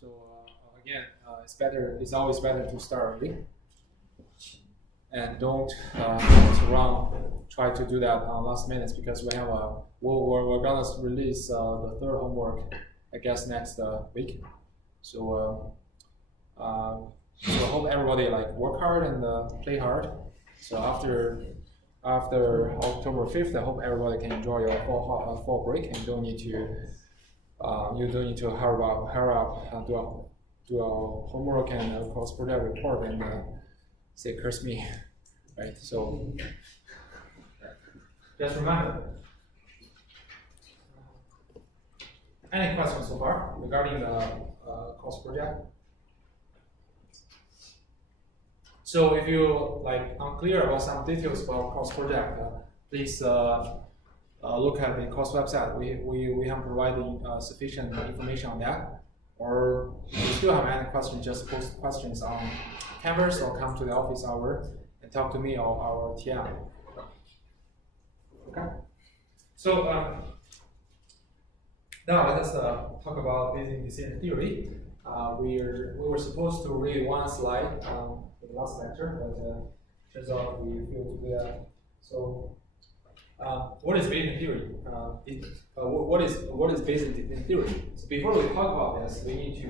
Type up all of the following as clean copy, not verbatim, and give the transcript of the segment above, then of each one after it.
So again, it's always better to start early, and don't try to do that on last minutes, because we have we're gonna release the third homework, I guess, next week. So I hope everybody work hard and play hard. So after October 5th, I hope everybody can enjoy your fall break and don't need to hurry up, do our homework and of course project report and say curse me, right? So just remember. Any questions so far regarding the course project? So if you unclear about some details about course project, please look at the course website. We have provided sufficient information on that. Or if you still have any questions, just post questions on Canvas or come to the office hour and talk to me or our TM. Okay. So now let us talk about Bayesian decision theory. We were supposed to read one slide in the last lecture, but turns out we failed to do that. So, what is Bayesian theory? What is Bayesian decision theory? So before we talk about this, we need to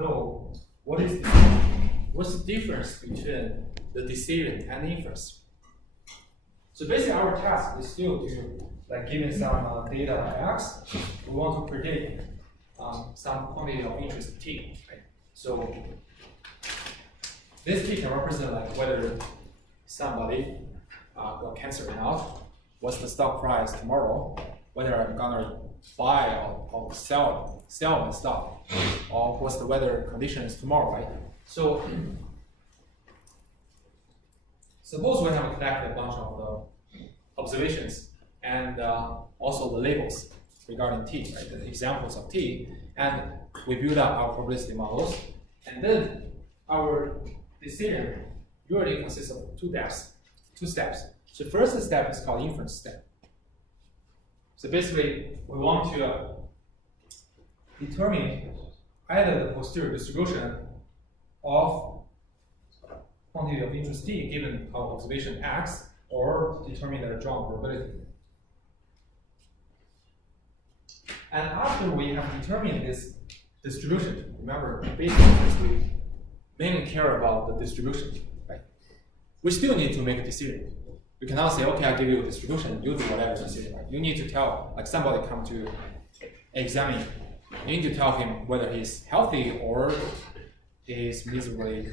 know what's the difference between the decision and inference. So basically, our task is still to given some data x, we want to predict some quantity of interest t. Right? So this t can represent whether somebody got cancer or not, what's the stock price tomorrow, whether I'm gonna buy or sell my stock, or what's the weather conditions tomorrow, right? So suppose we have collected a bunch of observations and also the labels regarding t, right? The examples of t, and we build up our probabilistic models, and then our decision usually consists of two steps. So first step is called inference step. So basically, we want to determine either the posterior distribution of quantity of interest t given our observation x, or determine the drawn probability. And after we have determined this distribution, remember, basically we mainly care about the distribution, right? We still need to make a decision. You cannot say, okay, I give you a distribution, you do whatever decision, right? You need to tell, somebody come to examine, you need to tell him whether he's healthy or he's miserably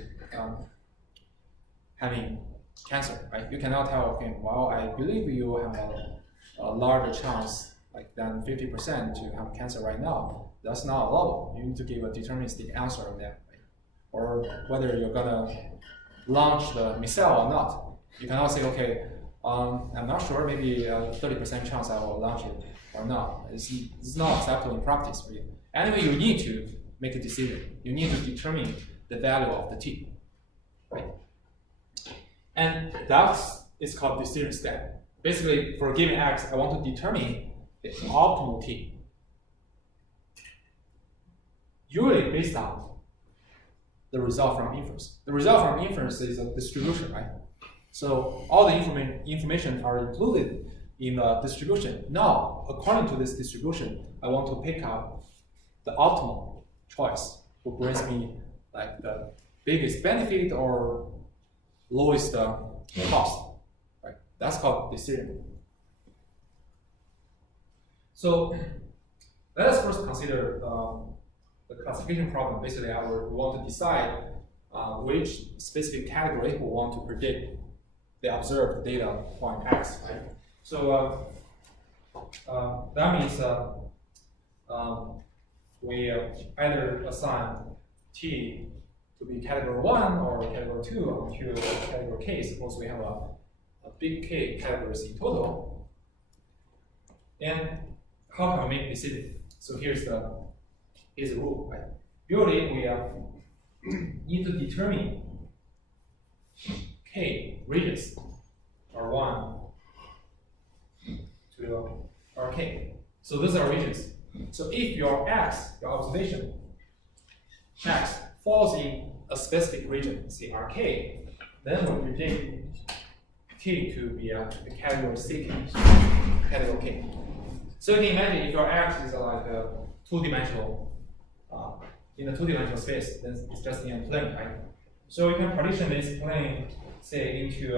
having cancer, right? You cannot tell him, well, I believe you have a larger chance than 50% to have cancer right now. That's not allowable. You need to give a deterministic answer on that, right? Or whether you're gonna launch the missile or not. You cannot say, okay, I'm not sure, maybe 30% chance I will launch it or not. It's not acceptable in practice for you. Anyway, you need to make a decision. You need to determine the value of the t, right? And that is called decision step. Basically, for a given x, I want to determine the optimal t. Usually based on the result from inference. The result from inference is a distribution, right? So all the information are included in the distribution. Now, according to this distribution, I want to pick up the optimal choice, who brings me the biggest benefit or lowest cost, right? That's called decision. So let us first consider the classification problem. Basically, we want to decide which specific category we want to predict the observed data point x, right? So that means we either assign t to be category 1 or category 2 or category k. Suppose we have a big K categories in total. And how can we make decision? So here's the rule, right? Usually we need to determine K regions are 1 to K. So those are regions. So if your x, your observation, X falls in a specific region, say RK, then we predict K to be a category C, category K. So you can imagine if your X is like a two-dimensional, in a two-dimensional space, then it's just in a plane, right? So you can partition this plane, say, into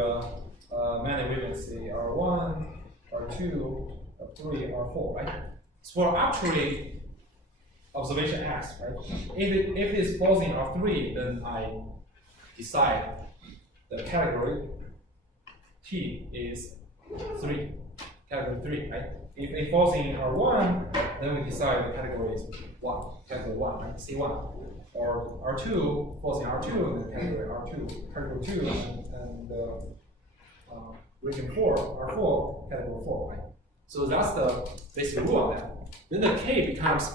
many regions, say R1, R2, R3, R4, right? So for actually observation X, right? If this falls in R3, then I decide the category T is 3, category 3, right? If it falls in R1, then we decide the category is 1, category 1, right? C1. Or R2 falls in R2, then category R2, category 2, and region 4, R4, category 4, right? So that's the basic rule of that. Then the K becomes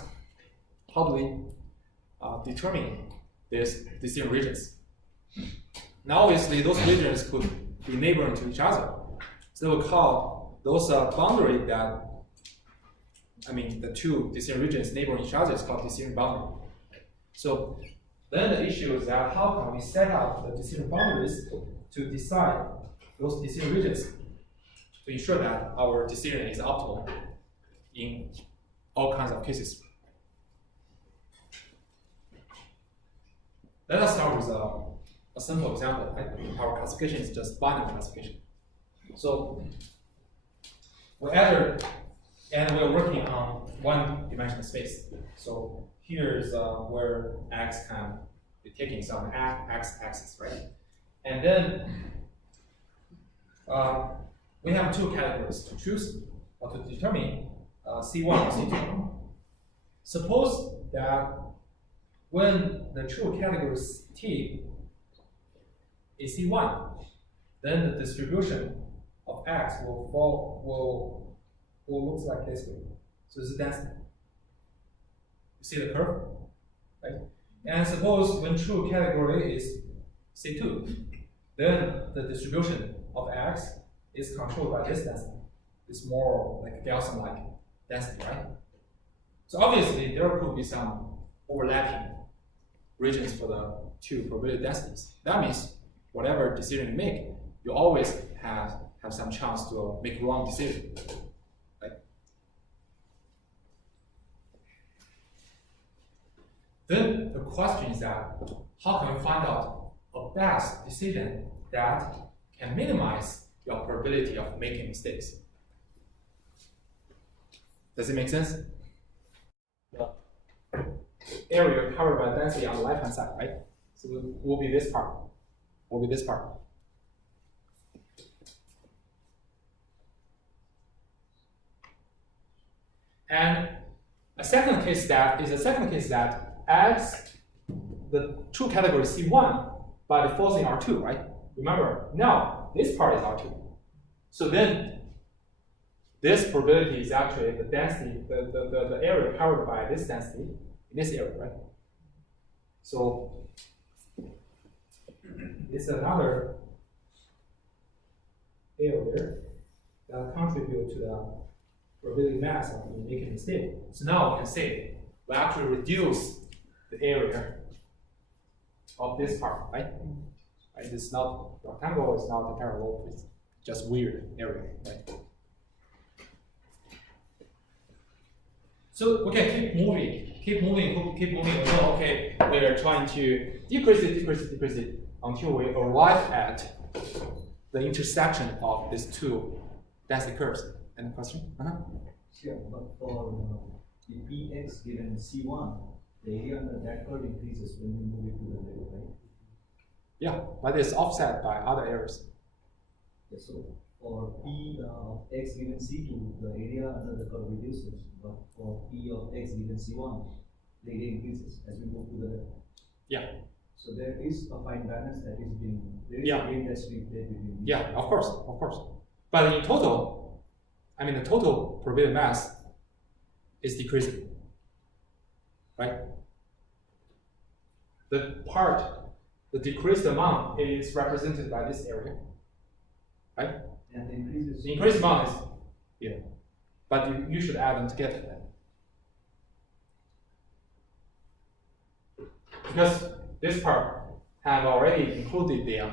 how do we determine these decision regions. Now obviously those regions could be neighboring to each other. So we call those boundary that, the two decision regions neighboring each other is called decision boundary. So then the issue is that how can we set up the decision boundaries to decide those decision regions to ensure that our decision is optimal in all kinds of cases. Let us start with a simple example. Right? Our classification is just binary classification. So we're working on one-dimensional space. So here's where X can be taking some X-axis, right? And then we have two categories to choose or to determine C1 or C2. Suppose that when the true category T is C1, then the distribution of X will look like this way. So it's a density. You see the curve, right? And suppose when true category is C2, then the distribution of X is controlled by this density. It's more like a Gaussian-like density, right? So obviously there could be some overlapping regions for the two probability densities. That means whatever decision you make, you always have some chance to make wrong decision. Right? Then the question is that how can we find out a best decision that can minimize your probability of making mistakes? Does it make sense? The area covered by density on the left-hand side, right? So it will be this part. And a second case that adds the true category C1, but it falls in R2, right? Remember, now this part is R2. So then this probability is actually the density, the area covered by this density in this area, right? So it's another area that contributes to the probability mass of making a mistake. So now we can say we actually reduce the area of this part, right? It's not rectangle, it's not a parallel, it's just weird area, right? So we can keep moving until, okay, we're trying to decrease it until we arrive at the intersection of these two density curves. Any question? Sure, but for the Ex given C1, the area under that curve increases when we move it to the middle, right? Yeah, but it's offset by other areas. Yeah, so for P of X given C2, the area under the curve reduces, but for P of X given C1, the area increases as we move to the left. Yeah. So there is a fine balance that is being, there is a game that's being played between these. Yeah, of course. But in total, the total probability mass is decreasing, right? The decreased amount is represented by this area, right? And the increased amount is here, but you should add them together then. because this part have already included the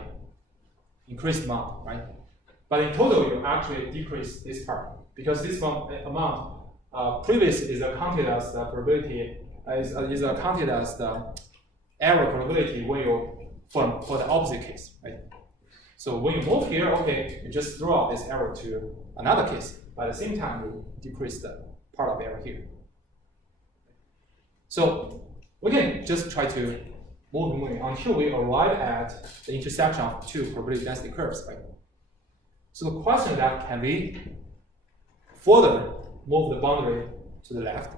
increased amount, right? But in total, you actually decrease this part because this amount previously is accounted as the probability is accounted as the error probability when you for the opposite case, right? So when you move here, okay, you just throw out this error to another case, but at the same time you decrease the part of error here. So we can just try to move until we arrive at the intersection of two probability density curves, right? So the question is that can we further move the boundary to the left?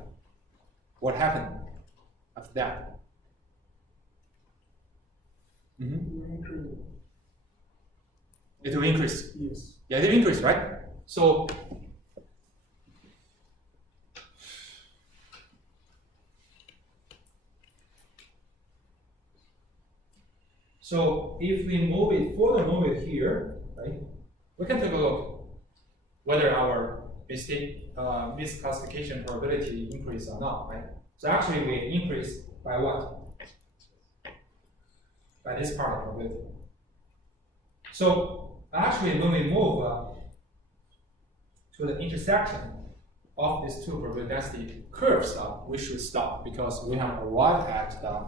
What happened after that? It will increase. Yes. Yeah, it will increase, right? So if we move it here, right? We can take a look whether our misclassification probability increase or not, right? So actually we increase by what? By this part of probability. So actually when we move to the intersection of these two probability density curves, we should stop because we have arrived at the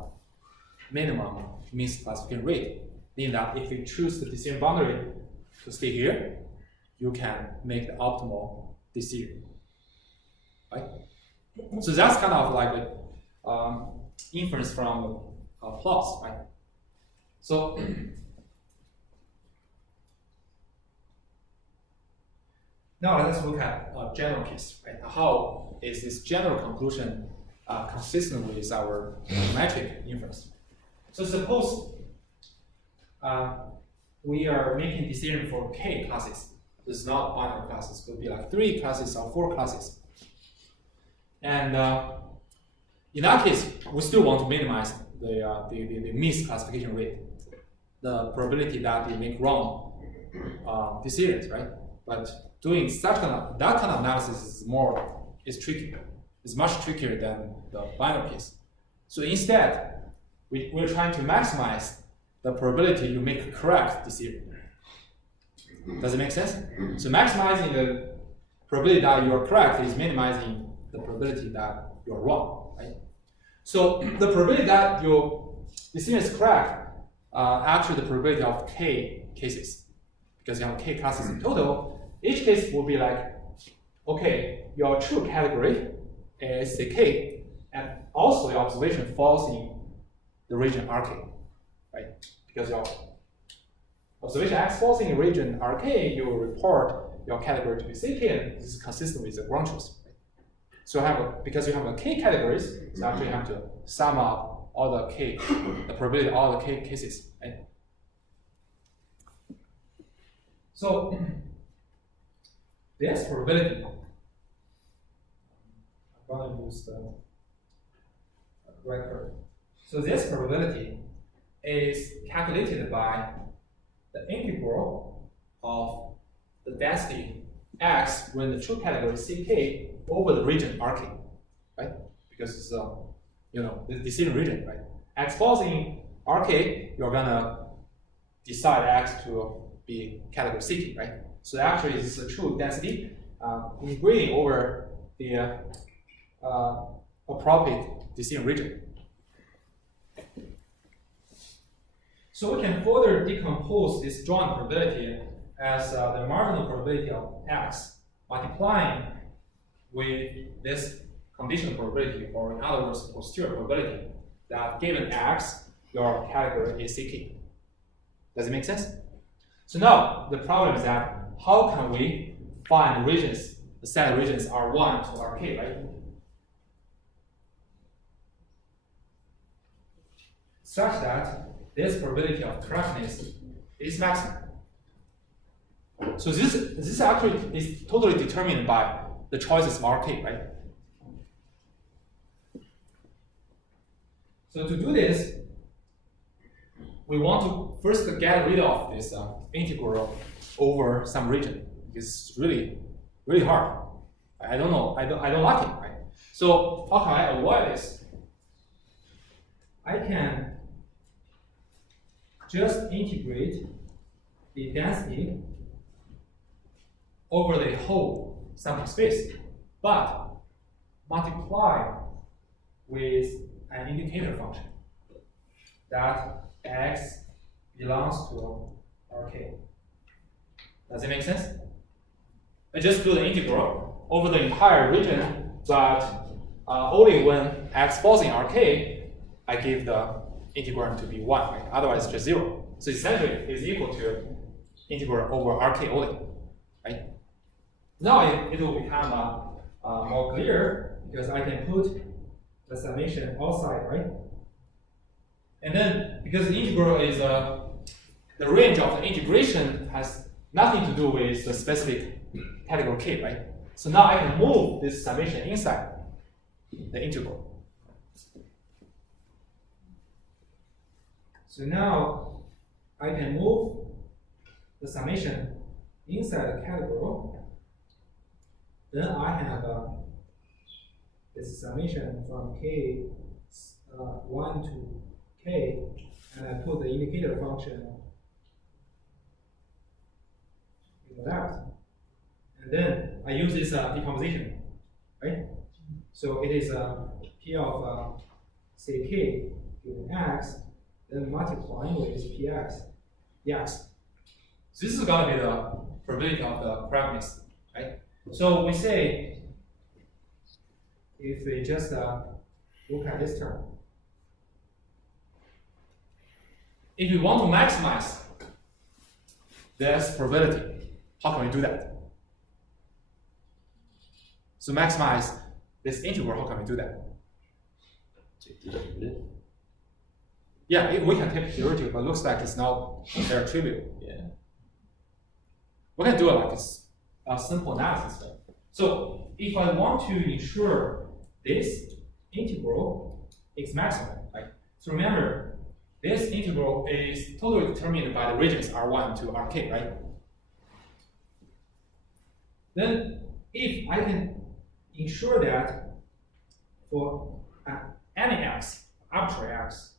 minimum misclassification rate. Meaning that if you choose the decision boundary to stay here, you can make the optimal decision, right? So that's kind of like the inference from plots, right? So now let's look at a general case, right? How is this general conclusion consistent with our metric inference? So suppose we are making decision for k classes. This is not binary classes. It could be like 3 classes or 4 classes. And in that case, we still want to minimize the misclassification rate, the probability that you make wrong decisions, right? But doing that kind of analysis is tricky. It's much trickier than the binary case. So instead, we're trying to maximize the probability you make a correct decision. Does it make sense? So maximizing the probability that you're correct is minimizing the probability that you're wrong, right? So the probability that your decision is correct, actually the probability of k cases, because you have k classes in total, each case will be like, okay, your true category is the k, and also your observation falls in the region Rk, right? Because your observation X falls in the region Rk, you will report your category to be Ck, and this is consistent with the ground truth. Right? So because you have k categories, so actually you have to sum up all the probability of all the k cases. Right? So this probability, I'm going to use the record. So this probability is calculated by the integral of the density x when the true category is Ck over the region Rk, right? Because it's the decision region, right? X falls in Rk, you're gonna decide x to be category Ck, right? So actually, this is a true density integrating over the appropriate decision region. So we can further decompose this joint probability as the marginal probability of x multiplying with this conditional probability, or in other words, posterior probability, that given x, your category is Ck. Does it make sense? So now the problem is that how can we find regions, the set of regions R1 to Rk, right? Such that this probability of correctness is maximum. So this actually is totally determined by the choices of Rk, right? So to do this, we want to first get rid of this integral over some region. It's really, really hard. I don't know. I don't like it, right? So how can I avoid this? I can just integrate the density over the whole sample space, but multiply with an indicator function that x belongs to Rk. Does it make sense? I just do the integral over the entire region, but only when x falls in Rk, I give the integrand to be 1, right? Otherwise it's just 0. So essentially it's equal to integral over Rk only, right? Now it will become more clear because I can put the summation outside, right? And then because the integral is the range of the integration has nothing to do with the specific category K, right? So now I can move this summation inside the integral. So now I can move the summation inside the category. Then I have this summation from K 1 to K, and I put the indicator function in the left. And then I use this decomposition, right? So it is P of say K given X, then multiplying with Px dx. So this is going to be the probability of the correctness, right? So we say, if we just look at this term, if we want to maximize this probability, how can we do that? So maximize this integral, how can we do that? Yeah, we can take derivative, but looks like it's not very trivial. Yeah. We can do it like a simple analysis. So if I want to ensure this integral is maximum, right? So remember, this integral is totally determined by the regions R1 to Rk, right? Then if I can ensure that for any x, arbitrary x,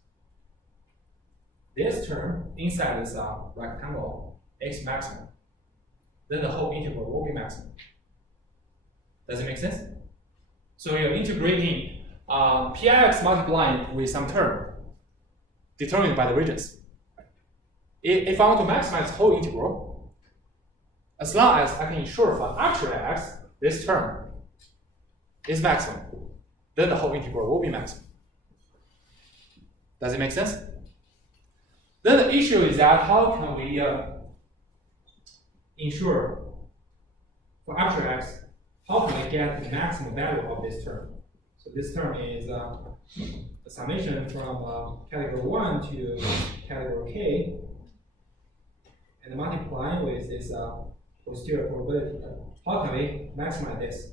this term inside this rectangle x maximum, then the whole integral will be maximum. Does it make sense? So you're integrating Pix multiplying with some term determined by the regions. If I want to maximize the whole integral, as long as I can ensure for arbitrary x, this term is maximum, then the whole integral will be maximum. Does it make sense? Then the issue is that how can we ensure for arbitrary x, how can I get the maximum value of this term? So this term is the summation from category 1 to category K, and multiplying with this posterior probability. How can we maximize this?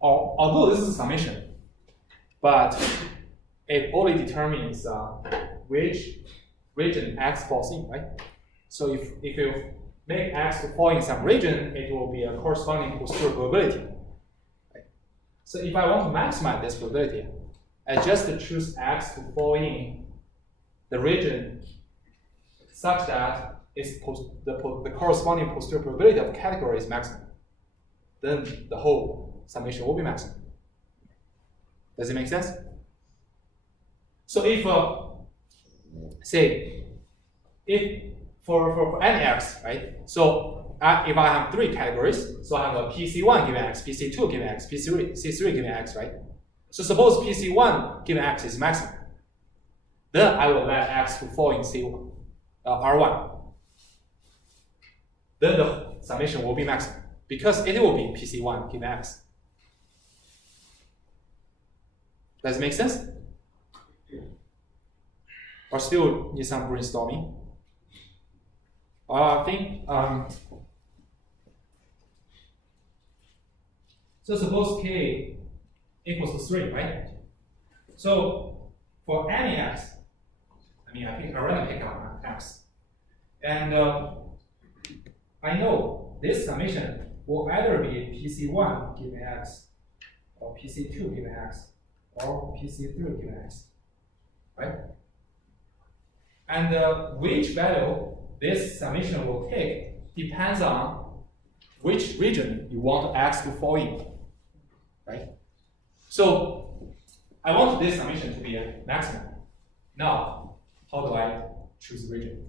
Although this is a summation, but it only determines which region x falls in, right? So if you make x to fall in some region, it will be a corresponding posterior probability. Right? So if I want to maximize this probability, I just choose x to fall in the region such that the corresponding posterior probability of category is maximum. Then the whole summation will be maximum. Does it make sense? So if say if for any x, right? So if I have 3 categories, so I have a PC1 given x, PC2 given x, C3 given x, right? So suppose PC1 given x is maximum. Then I will let x to fall in C1, R1. Then the summation will be maximum because it will be PC1 given x. Does it make sense? Or still need some brainstorming? I think so. Suppose k equals to 3, right? So for any x, I already pick up x, and I know this summation will either be PC1 given x or PC2 given X, or PC3 given X, right? And which value this summation will take depends on which region you want X to fall in, right? So I want this summation to be a maximum. Now, how do I choose the region?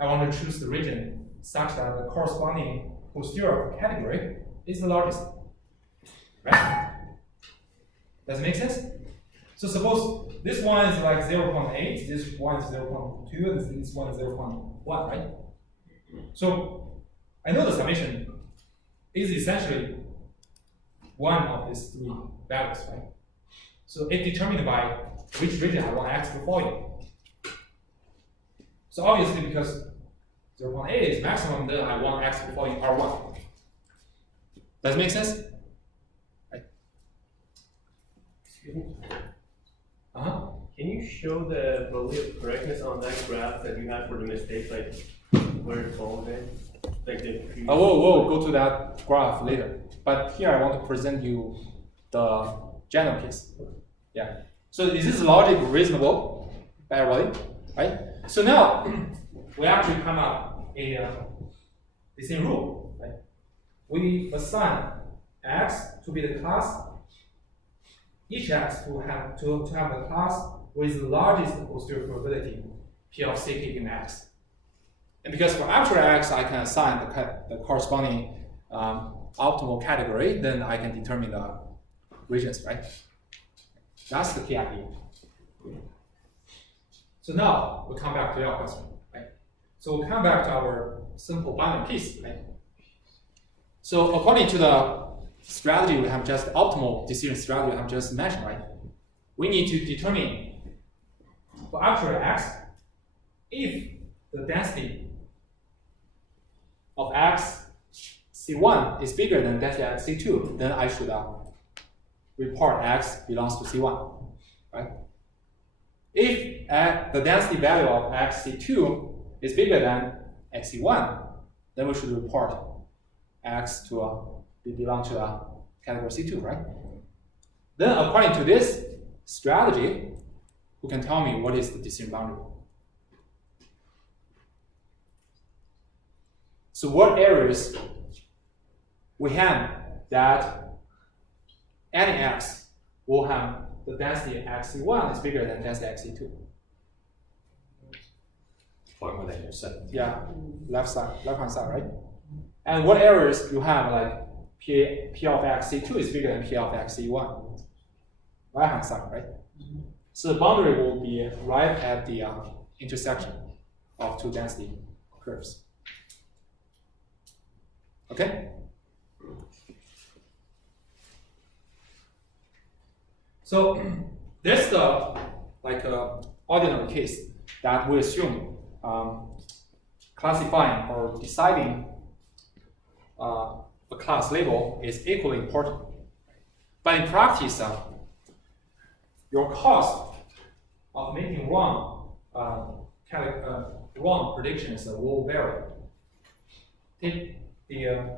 I want to choose the region such that the corresponding posterior category is the largest, right? Does it make sense? So suppose this one is like 0.8, this one is 0.2, and this one is 0.1, right? So I know the summation is essentially one of these three values, right? So it's determined by which region I want X to fall in. So obviously, because 0.8 is maximum, then I want X to fall in R1. Does it make sense? Right. Can you show the probability of correctness on that graph that you had for the mistake, like where it falls in? Like the we'll go to that graph later. But here I want to present you the general case. Yeah. So is this logic reasonable by everybody? Right? So now we actually come up the same rule. Right? We assign X to be the class, each X to have the class with the largest posterior probability P of CK in X. And because for arbitrary X, I can assign the corresponding optimal category, then I can determine the regions, right? That's the key idea. So now we come back to your question, right? So we'll come back to our simple binary case, right? So according to the strategy we have just, optimal decision strategy we have just mentioned, right? We need to determine for arbitrary X, if the density of X C1 is bigger than density X C2, then I should report X belongs to C1, right? If the density value of X C2 is bigger than X C1, then we should report X to belong to category C2, right? Then according to this strategy, who can tell me what is the decision boundary? So what areas we have that any X will have the density XC1 is bigger than density XC2? Formula you said. Yeah, left hand side, right? And what areas you have like P of XC2 is bigger than P of XC1? Right hand side, right? So the boundary will be right at the intersection of two density curves. Okay? So this is the ordinary case that we assume classifying or deciding a class label is equally important. But in practice, your cost of making wrong predictions will vary. Take the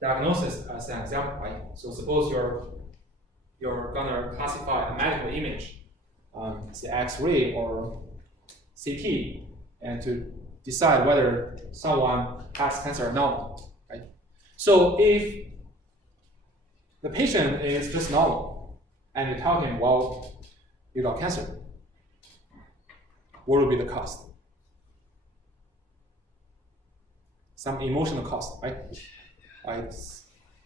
diagnosis as an example, right? So suppose you're gonna classify a medical image, say X-ray or CT, and to decide whether someone has cancer or not, right? So if the patient is just normal, and you tell him, well, you got cancer, what will be the cost? Some emotional cost, right? I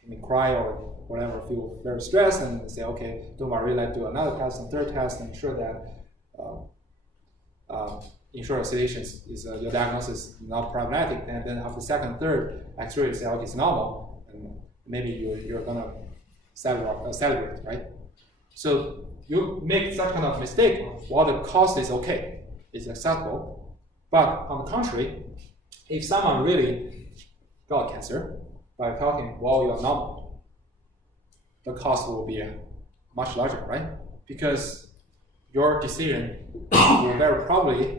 may cry or whatever, feel very stressed, and say, okay, don't worry, let's do another test and third test, and ensure that ensure sedation is your diagnosis is not problematic. And then after second, third X-ray, you say, okay, it's normal, and maybe you're gonna celebrate, right? So you make such kind of mistake while the cost is okay, it's acceptable. But on the contrary, if someone really got cancer by talking, well, you're normal, the cost will be much larger, right? Because your decision will very probably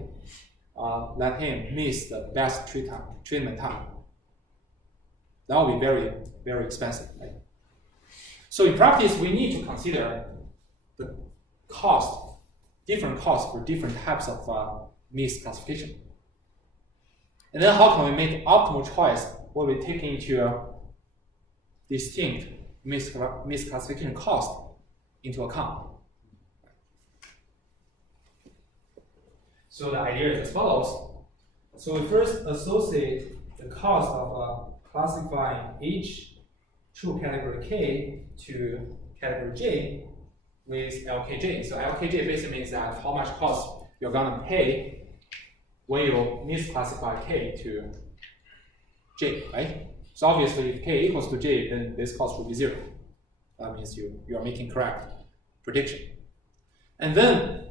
let him miss the best treatment time. That will be very, very expensive, right? So in practice, we need to consider the cost, different costs for different types of misclassification. And then how can we make optimal choice where we take into a distinct misclassification cost into account? So the idea is as follows. So we first associate the cost of classifying each true category K to category J with LKJ. So LKJ basically means that how much cost you're going to pay when you misclassify K to J, right? So obviously if K equals to J, then this cost will be 0. That means you are making correct prediction. And then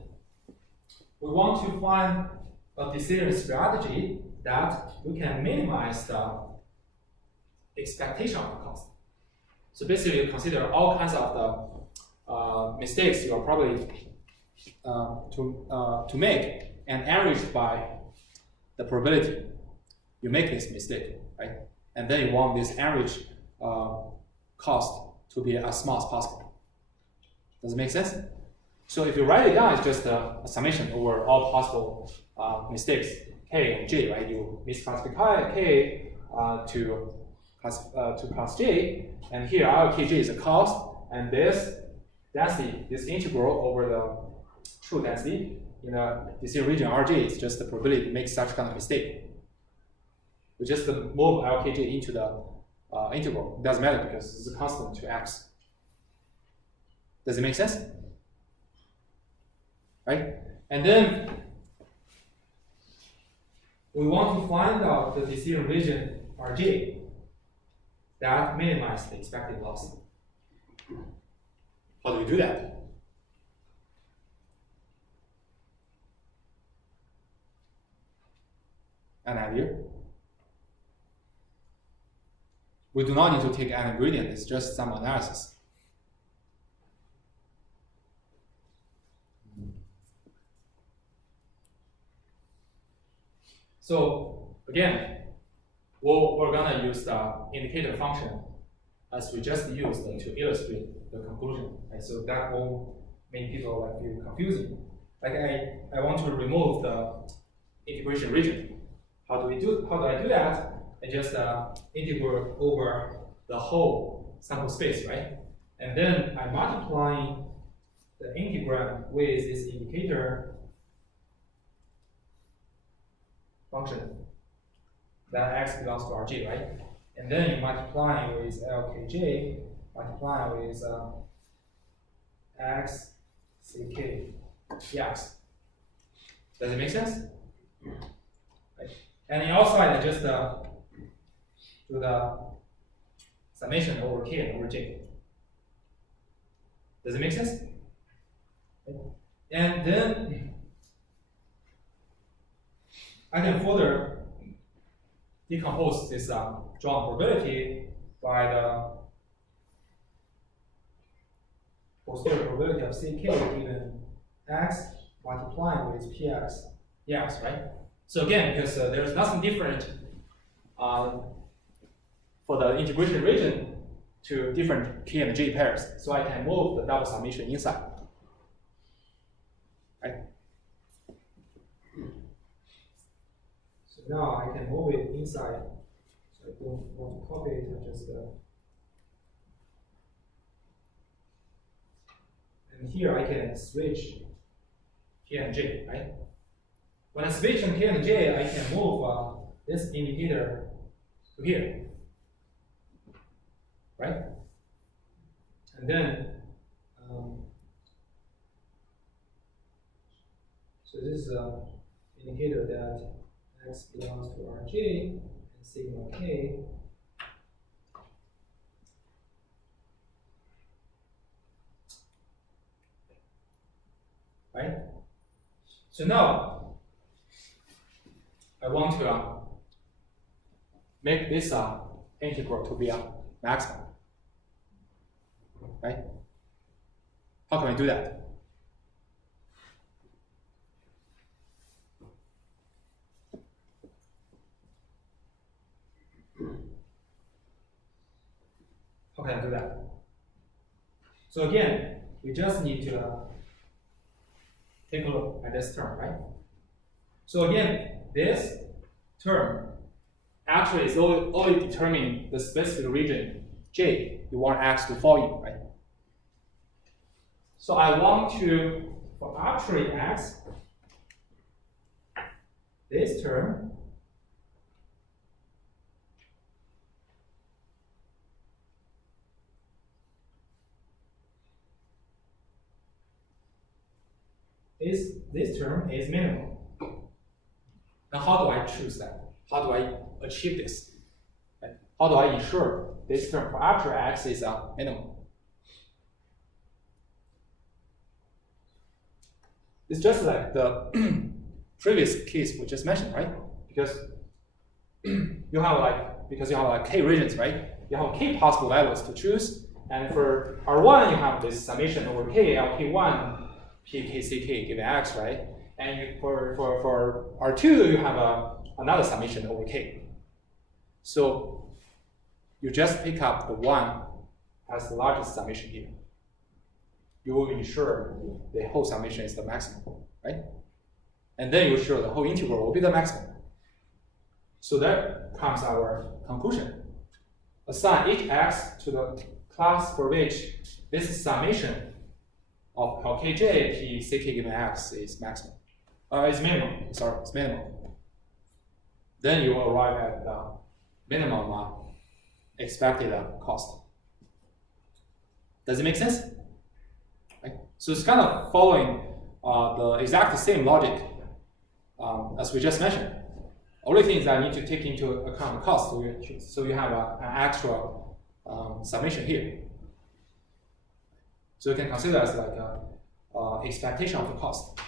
we want to find a decision strategy that we can minimize the expectation of the cost. So basically you consider all kinds of the mistakes you are probably to make and average by the probability you make this mistake, right? And then you want this average cost to be as small as possible. Does it make sense? So if you write it down, it's just a summation over all possible mistakes, K and J, right? You misclassify K to class J, and here LKJ is a cost, and this density, this integral over the true density in a decision region RJ is just the probability to make such kind of mistake. We just move LKJ into the integral. It doesn't matter because it's a constant to x. Does it make sense? Right? And then we want to find out the decision region RJ that minimizes the expected loss. How do we do that? An idea? We do not need to take an ingredient, it's just some analysis. So again, we're gonna use the indicator function as we just used to illustrate the conclusion. Right? So that won't make people feel confusing. Like I want to remove the integration region. How do I do that? I just integrate over the whole sample space, right? And then I'm multiplying the integrand with this indicator function that x belongs to Rg, right? And then you multiply with LKJ, multiply with x, ck, dx. Does it make sense? Right. And the outside, I just do the summation over k and over j. Does it make sense? Okay. And then I can further decompose this drawn probability by the posterior probability of ck given x multiplying with px dx, right? So again, because there's nothing different for the integration region to different k and j pairs, so I can move the double summation inside. Right? So now I can move it inside. So I don't want to copy it, I just and here I can switch k and j, right? When I switch on k and j, I can move this indicator to here, right? And then, so this is an indicator that x belongs to Rj and sigma k. Right? So now, I want to make this integral to be a maximum. Right? How can I do that? How can I do that? So again, we just need to take a look at this term, right? So again, this term actually is only determining the specific region J you want X to fall in, right? So I want to, for arbitrary X, this term this term is minimal. Now how do I choose that? How do I achieve this? Right? How do I ensure this term for arbitrary X is a minimum? It's just like the previous case we just mentioned, right? Because you have k regions, right? You have k possible values to choose, and for R1 you have this summation over k, LK1, PK, CK given X, right? And for R2 you have another summation over k. So you just pick up the one as the largest summation here. You will ensure the whole summation is the maximum, right? And then you ensure the whole integral will be the maximum. So that comes our conclusion. Assign each X to the class for which this summation of LKJ, P, CK given X is maximum. Is minimum, sorry, it's minimum. Then you will arrive at the minimum expected cost. Does it make sense? Right? So it's kind of following the exact same logic as we just mentioned. Only thing is that I need to take into account the cost, so you have an extra summation here. So you can consider as like a expectation of the cost,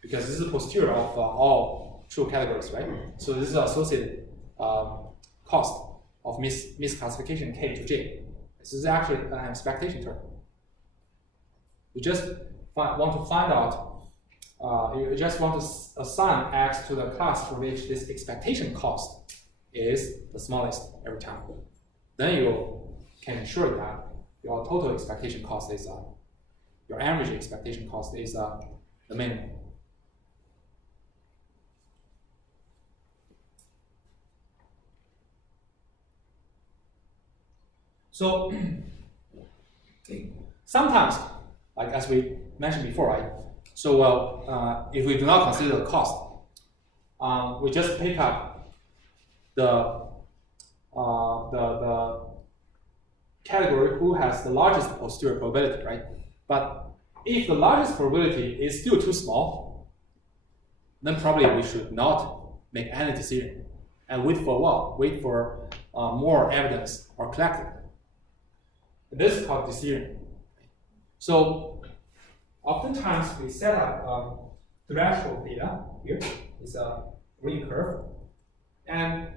because this is posterior of all true categories, right? So this is associated cost of misclassification k to j. This is actually an expectation term. You just want to find out, you just want to assign X to the class for which this expectation cost is the smallest every time. Then you can ensure that your total expectation cost is, your average expectation cost is the minimum. So sometimes, like as we mentioned before, right? So if we do not consider the cost, we just pick up the category who has the largest posterior probability, right? But if the largest probability is still too small, then probably we should not make any decision and wait for a while, wait for more evidence or collected. This is called decision. So oftentimes we set up threshold theta here. It's a green curve, and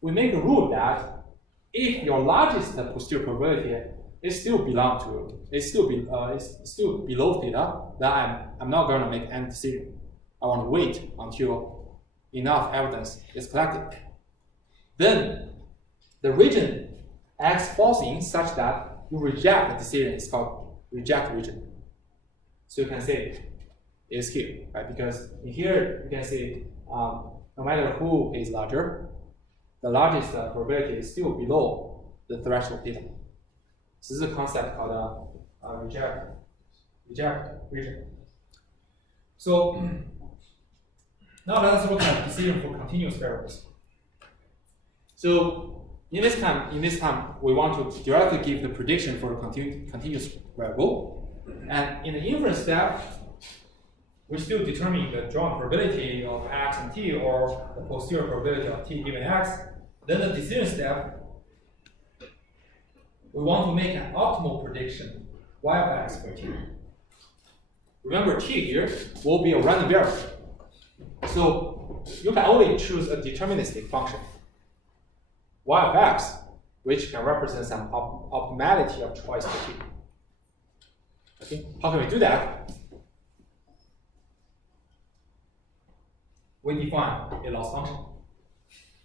we make a rule that if your largest posterior probability is still still below theta, then I'm not going to make any decision. I want to wait until enough evidence is collected. Then the region X falls in such that you reject the decision. It's called reject region. So you can say it's here, right? Because in here you can see no matter who is larger, the largest probability is still below the threshold theta. So this is a concept called reject region. So now let us look at decision for continuous variables. So in this time, we want to directly give the prediction for a continuous variable, and in the inference step, we're still determining the drawn probability of X and T, or the posterior probability of T given X. Then the decision step, we want to make an optimal prediction Y of X for T. Remember, T here will be a random variable, so you can only choose a deterministic function, Y of X, which can represent some optimality of choice for T. Okay, how can we do that? We define a loss function.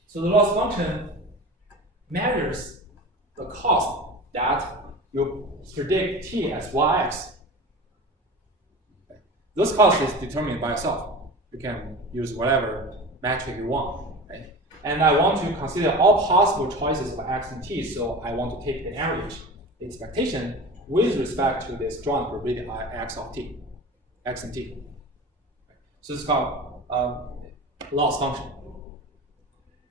So the loss function measures the cost that you predict t as yx. This cost is determined by yourself. You can use whatever metric you want. Right? And I want to consider all possible choices of x and t, so I want to take the average, the expectation, with respect to this joint probability x of t, x and t. So it's called loss function.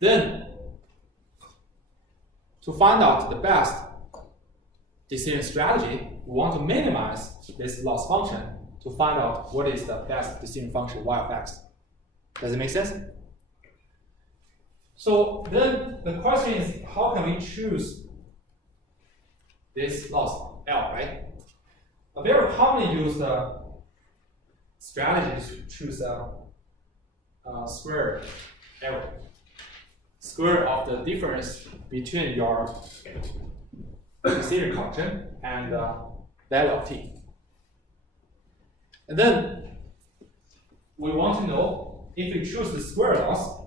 Then, to find out the best decision strategy, we want to minimize this loss function to find out what is the best decision function y of x. Does it make sense? So then the question is, how can we choose this loss L, right? A very commonly used strategy is to choose a square error. Square of the difference between your decision function and the value of t. And then we want to know if we choose the square loss,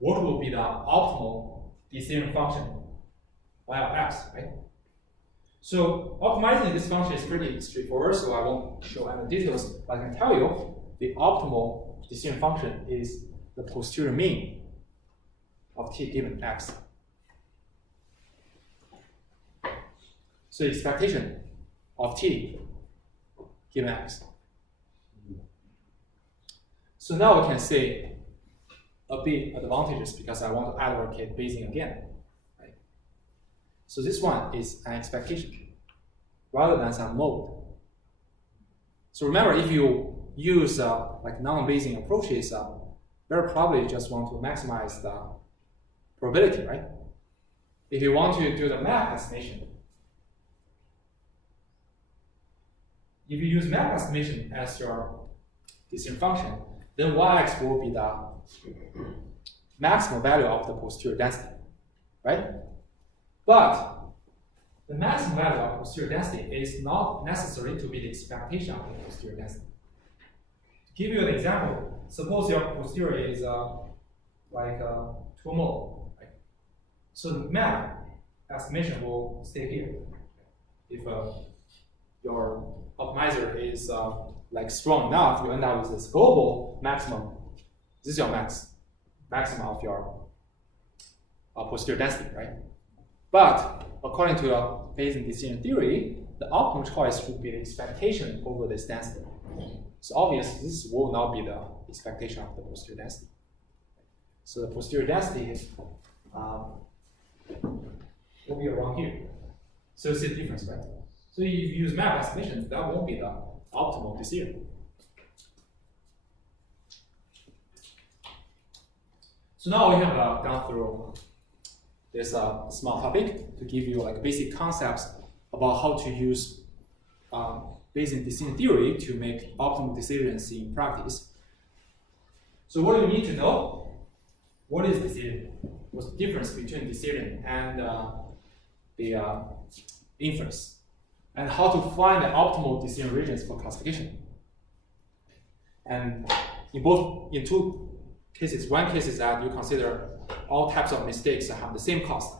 what will be the optimal decision function y of x, right? So optimizing this function is pretty straightforward, so I won't show any details, but I can tell you the optimal decision function is the posterior mean of t given x. So expectation of t given x. So now we can say a bit advantages because I want to advocate Bayesian again. Right? So this one is an expectation rather than some mode. So remember, if you use like non-Bayesian approaches, very probably you just want to maximize the probability, right? If you want to do the map estimation, if you use map estimation as your decision function, then yx will be the maximum value of the posterior density, right? But the maximum value of posterior density is not necessary to be the expectation of the posterior density. To give you an example, suppose your posterior is like 2 mole, right? So the map estimation will stay here. If your optimizer is like strong enough, you end up with this global maximum. This is your maximum of your posterior density, right? But according to Bayesian decision theory, the optimal choice should be the expectation over this density. So obviously, this will not be the expectation of the posterior density. So the posterior density will be around here. So you see the difference, right? So if you use map estimation, that won't be the optimal decision. So now we have gone through this small topic to give you like basic concepts about how to use Bayesian decision theory to make optimal decisions in practice. So what do you need to know? What is decision? What's the difference between decision and the inference? And how to find the optimal decision regions for classification. And in two cases, one case is that you consider all types of mistakes that have the same cost.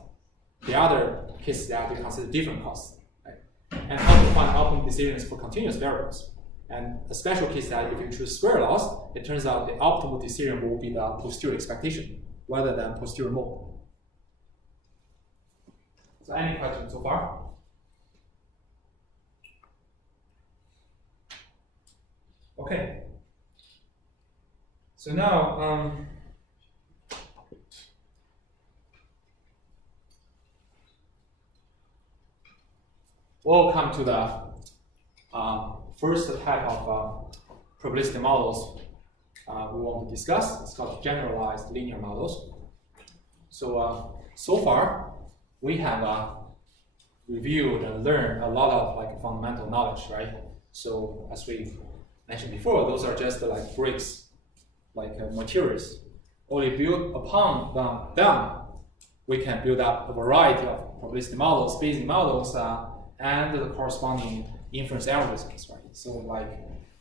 The other case is that you consider different costs. Right? And how to find optimal decisions for continuous variables. And a special case that if you choose square laws, it turns out the optimal decision will be the posterior expectation rather than posterior mode. So any questions so far? Okay. So now, we'll come to the first type of probabilistic models we want to discuss. It's called generalized linear models. So, so far, we have reviewed and learned a lot of like fundamental knowledge, right? So as we mentioned before, those are just like bricks, like materials. Only build upon them, we can build up a variety of probabilistic models, Bayesian models, and the corresponding inference algorithms, right? So like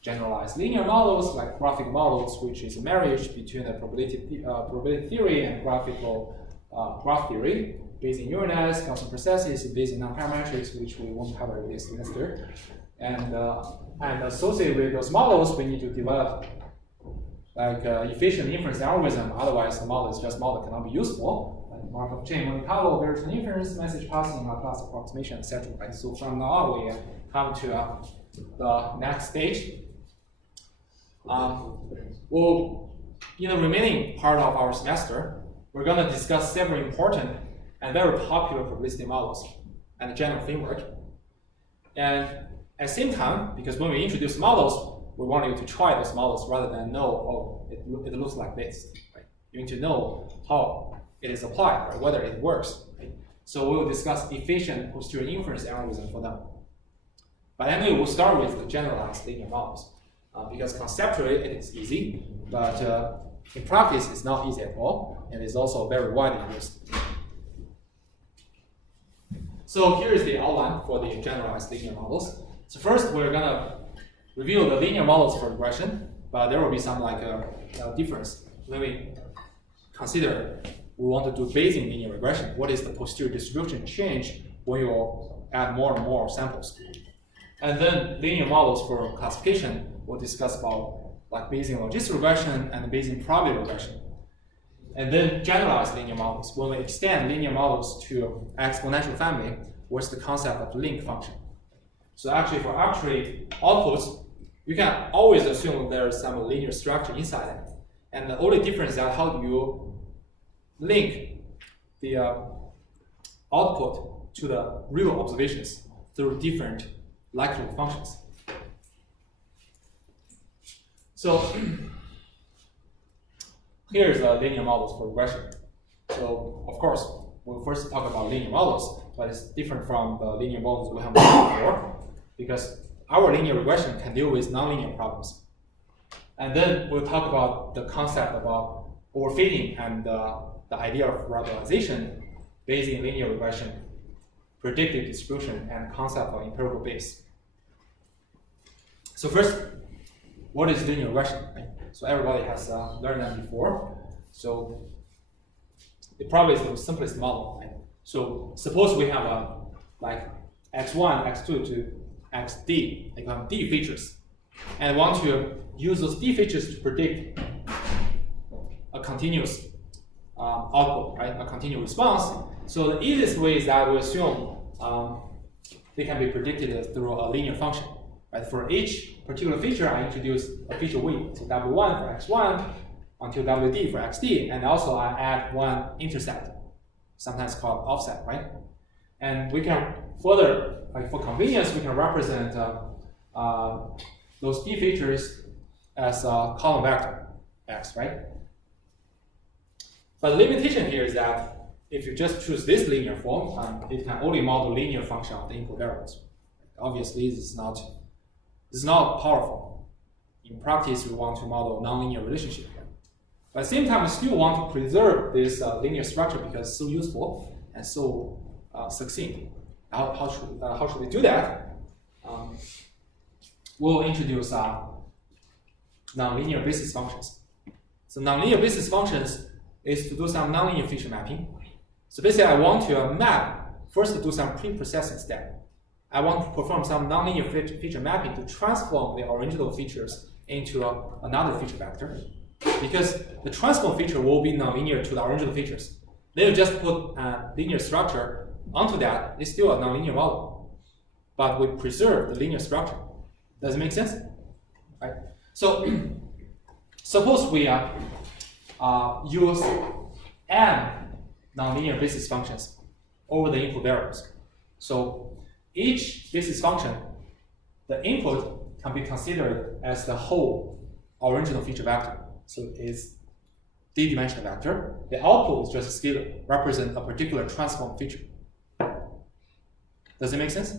generalized linear models, like graphic models, which is a marriage between the probability theory and graphical graph theory, Bayesian neural nets, Gaussian processes, Bayesian non-parametrics, which we won't cover this semester. And associated with those models, we need to develop like efficient inference algorithm. Otherwise, the model is just model, cannot be useful. Like Markov chain, Monte Carlo, variable inference, message passing, class approximation, etc. Right? So from now on, we come to the next stage. Well, in the remaining part of our semester, we're going to discuss several important and very popular probabilistic models and the general framework. And at the same time, because when we introduce models, we want you to try those models rather than know, oh, it looks like this. Right? You need to know how it is applied, or whether it works. Right? So we will discuss efficient posterior inference algorithm for them. But anyway, we'll start with the generalized linear models. Because conceptually it is easy, but in practice it's not easy at all, and it's also very widely used. So here is the outline for the generalized linear models. So first we're going to review the linear models for regression, but there will be some like difference. When we consider we want to do Bayesian linear regression, what is the posterior distribution change when you add more and more samples? And then linear models for classification, we'll discuss about like Bayesian logistic regression and Bayesian probability regression. And then generalized linear models. When we extend linear models to exponential family, what's the concept of link function? So actually for arbitrary outputs, you can always assume there's some linear structure inside it. And the only difference is that how do you link the output to the real observations through different likelihood functions. So here's the linear models for regression. So of course, we'll first talk about linear models, but it's different from the linear models we have before, because our linear regression can deal with nonlinear problems. And then we'll talk about the concept about overfitting and the idea of regularization, Bayesian linear regression, predictive distribution, and concept of empirical base. So first, what is linear regression? Right? So everybody has learned that before. So it probably is the simplest model. Right? So suppose we have like x1, x2 to xd, like have d features, and want to use those d features to predict a continuous output, right? A continuous response. So the easiest way is that we assume they can be predicted through a linear function. Right? For each particular feature, I introduce a feature weight, so W1 for x1 until WD for xd, and also I add one intercept, sometimes called offset, right? And we can further, like for convenience, we can represent those d features as a column vector x, right? But the limitation here is that if you just choose this linear form, it can only model linear function of the input variables. Obviously, this is not powerful. In practice, we want to model nonlinear relationship. But at the same time, we still want to preserve this linear structure because it's so useful and so succinct. How should we do that? We'll introduce nonlinear basis functions. So nonlinear basis functions is to do some nonlinear feature mapping. So basically, I want to map, first to do some pre-processing step. I want to perform some nonlinear feature mapping to transform the original features into another feature vector. Because the transform feature will be nonlinear to the original features. Then you just put a linear structure onto that, it's still a nonlinear model. But we preserve the linear structure. Does it make sense? Right? So suppose we use n nonlinear basis functions over the input variables. So each basis function, the input can be considered as the whole original feature vector. So it's d-dimensional vector. The output is just a scalar, represent a particular transform feature. Does it make sense?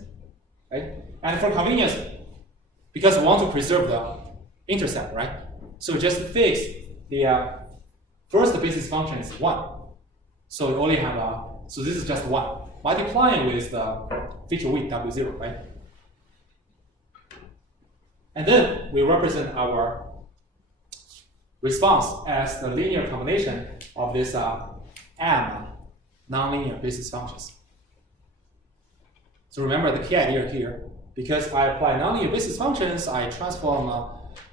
Right? And for convenience, because we want to preserve the intercept, right? So just fix the first basis function is 1. So you only have so this is just 1. Multiplying with the feature weight W0, right? And then we represent our response as the linear combination of this m nonlinear basis functions. So remember the key idea here. Because I apply nonlinear basis functions, I transform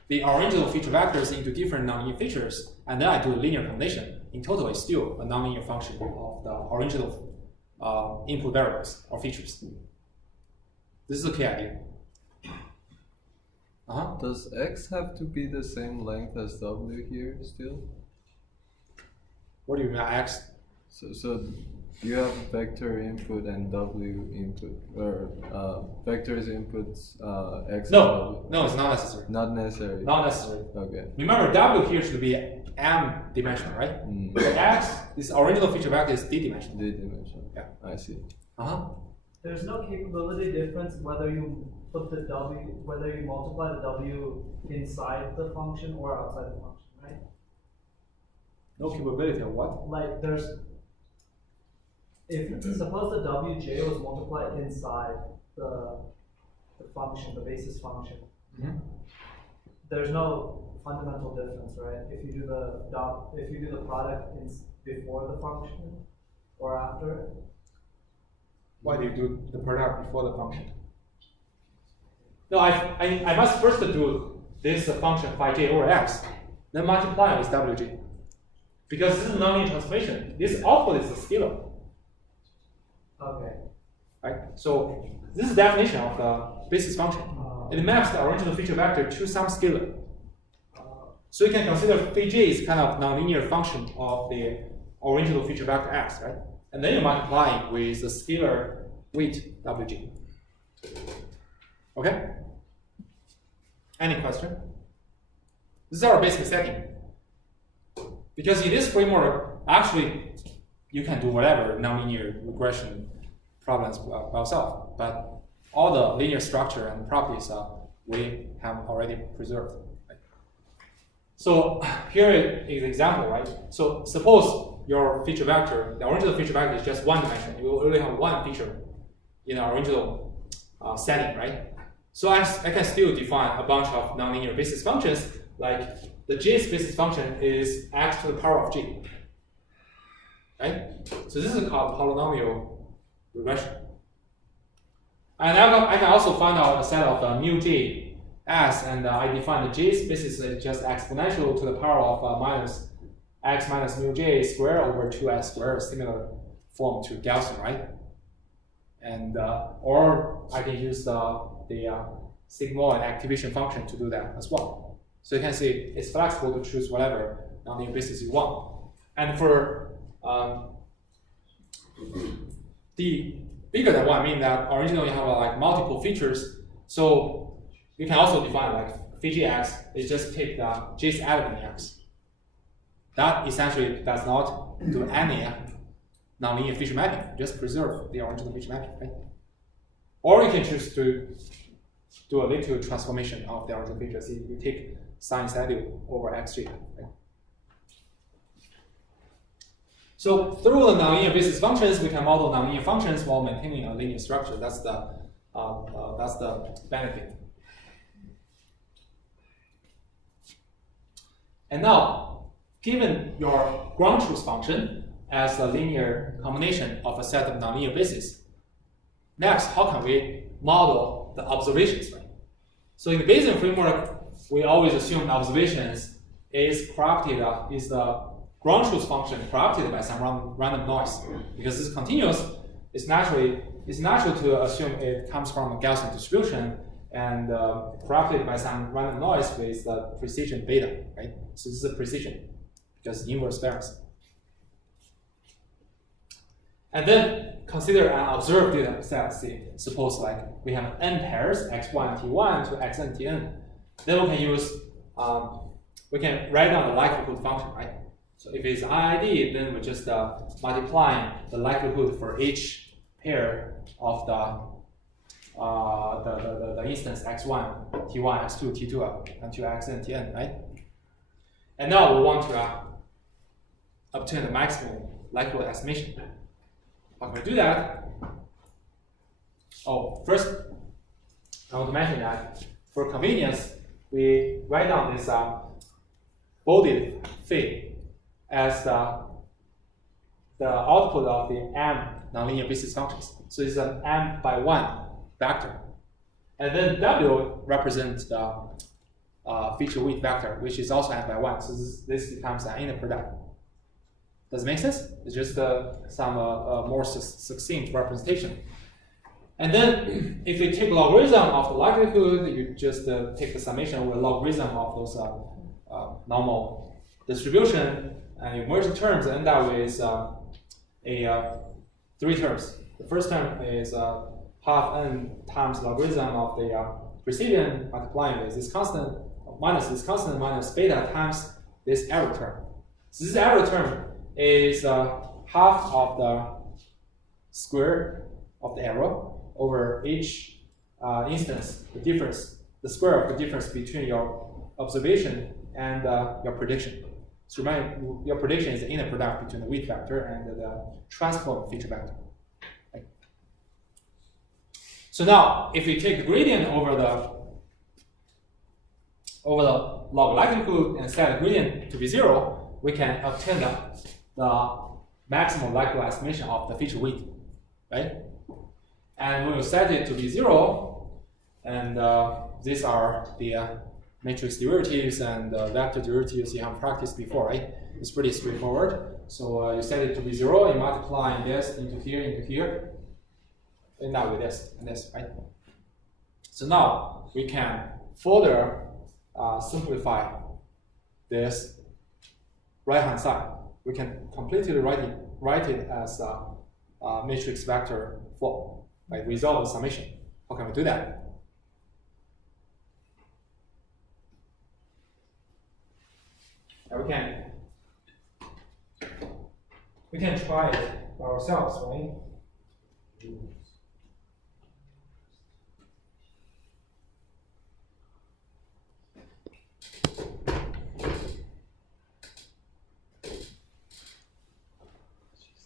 the original feature vectors into different nonlinear features, and then I do a linear combination. In total, it's still a nonlinear function of the original input variables or features. This is the key idea. Does x have to be the same length as w here still? What do you mean by x? So you have vector input and w input, or vectors inputs x. No, it's not necessary. Not necessary. Not necessary. Okay. Remember, w here should be m dimensional, right? So x, this original feature vector is d-dimensional. D-dimensional. Yeah. I see. There's no capability difference whether you put the w, whether you multiply the w inside the function or outside the function, right? No capability of what? Like if suppose the wj was multiplied inside the function, the basis function, there's no fundamental difference, right? If you do the product before the function or after it. Why do you do the product before the function? No, I must first do this function phi j over x, then multiply with wj. Because this is a nonlinear transformation. This output is a scalar. Okay. Right? So this is the definition of the basis function. It maps the original feature vector to some scalar. So you can consider phi j is kind of nonlinear function of the original feature vector x, right? And then you multiply it with the scalar weight wj. Okay? Any question? This is our basic setting. Because in this framework, actually, you can do whatever nonlinear regression problems by yourself, but all the linear structure and properties we have already preserved. Right? So here is an example, right? So suppose your feature vector, the original feature vector is just one dimension. You only have one feature in the original setting, right? So I can still define a bunch of nonlinear basis functions, like the jth basis function is x to the power of j. Right? So this is called polynomial regression. And I can also find out a set of mu j s, and I define the jth basis as just exponential to the power of minus x minus mu j squared over 2s squared, similar form to Gaussian, right? And or I can use the sigmoid activation function to do that as well. So you can see it's flexible to choose whatever nonlinear basis you want. And for the bigger than one, I mean that originally you have like multiple features. So you can also define like phi gx is just take the jth element x. That essentially does not do any nonlinear feature mapping, just preserve the original feature mapping, right? Or you can choose to do a little transformation of the original feature. See, you take sin saddle over xj. Right? So through the nonlinear basis functions, we can model nonlinear functions while maintaining a linear structure. That's the benefit. And now, given your ground truth function as a linear combination of a set of nonlinear bases, next, how can we model the observations? Right? So in the Bayesian framework, we always assume the observations is corrupted, is the ground truth function corrupted by some random noise. Because this is continuous, it's natural to assume it comes from a Gaussian distribution and corrupted by some random noise with the precision beta, right? So this is a precision because inverse variance. And then consider an observed data set. See, suppose like we have n pairs x1 t1 to xn tn. Then we can use we can write down the likelihood function, right? So if it's IID, then we just multiply the likelihood for each pair of the instance x1, t1, x2, t2 until xn tn, right? And now we want to obtain the maximum likelihood estimation. How can we do that? Oh, first, I want to mention that for convenience, we write down this bolded phi as the the output of the m nonlinear basis functions. So it's an m by 1 vector. And then W represents the feature weight vector, which is also m by 1. So this becomes an inner product. Does it make sense? It's just some more succinct representation. And then if you take logarithm of the likelihood, you just take the summation over logarithm of those normal distribution, and you merge the terms and end up with three terms. The first term is half n times logarithm of the preceding multiplying with this constant minus beta times this error term. So this error term is half of the square of the error over each instance, the square of the difference between your observation and your prediction. So remember, your prediction is the inner product between the weight vector and the transform feature vector. Right? So now, if we take the gradient over the log likelihood and set the gradient to be 0, we can obtain the maximum likelihood estimation of the feature weight, right? And when we set it to be 0, and these are the matrix derivatives and vector derivatives you have practiced before, right? It's pretty straightforward. So you set it to be 0, you multiply this into here, end up with this and this, right? So now we can further simplify this right-hand side. We can completely write it as a matrix vector form, right? Resolve the summation. How can we do that? And we can try it ourselves, right?